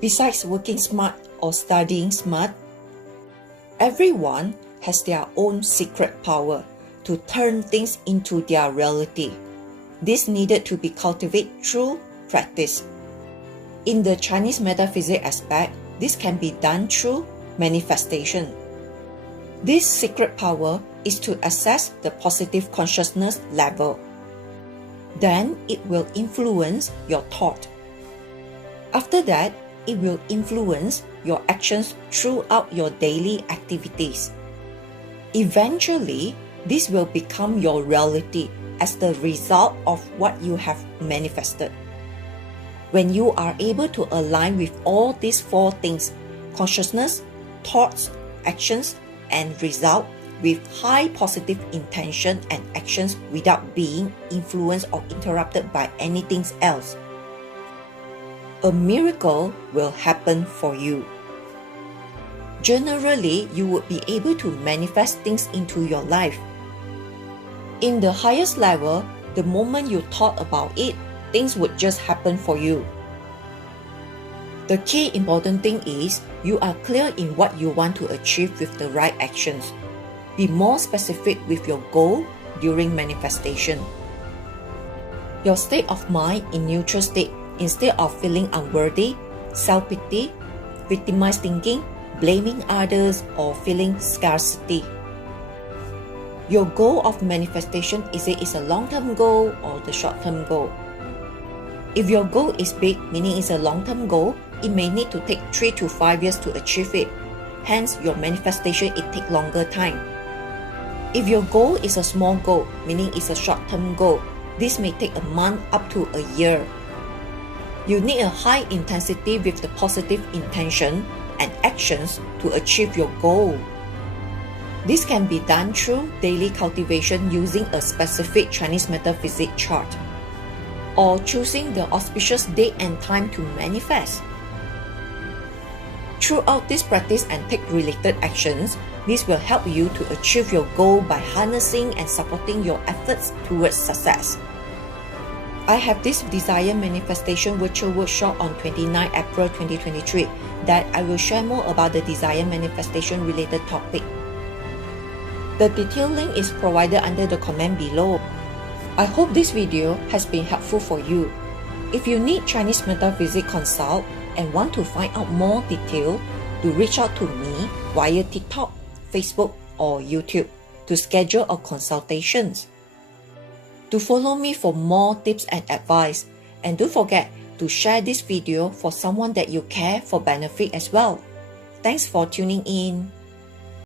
Besides working smart or studying smart, everyone has their own secret power to turn things into their reality. This needed to be cultivated through practice. In the Chinese metaphysics aspect, this can be done through manifestation. This secret power is to access the positive consciousness level. Then it will influence your thought. After that, it will influence your actions throughout your daily activities. Eventually, this will become your reality as the result of what you have manifested. When you are able to align with all these four things, consciousness, thoughts, actions, and result, with high positive intention and actions without being influenced or interrupted by anything else, a miracle will happen for you. Generally, you would be able to manifest things into your life. In the highest level, the moment you thought about it, things would just happen for you. The key important thing is you are clear in what you want to achieve with the right actions. Be more specific with your goal during manifestation. Your state of mind in neutral state instead of feeling unworthy, self-pity, victimized thinking, blaming others, or feeling scarcity. Your goal of manifestation, is it a long-term goal or the short-term goal? If your goal is big, meaning it's a long-term goal, it may need to take 3 to 5 years to achieve it. Hence, your manifestation it take longer time. If your goal is a small goal, meaning it's a short-term goal, this may take a month up to a year. You need a high intensity with the positive intention and actions to achieve your goal. This can be done through daily cultivation using a specific Chinese metaphysics chart, or choosing the auspicious date and time to manifest. Throughout this practice and take related actions, this will help you to achieve your goal by harnessing and supporting your efforts towards success. I have this Desire Manifestation Virtual Workshop on 29 April 2023 that I will share more about the Desire Manifestation related topic. The detailed link is provided under the comment below. I hope this video has been helpful for you. If you need Chinese Metaphysics Consult and want to find out more detail, to reach out to me via TikTok, Facebook, or YouTube to schedule a consultation. To follow me for more tips and advice, and don't forget to share this video for someone that you care for benefit as well. Thanks for tuning in.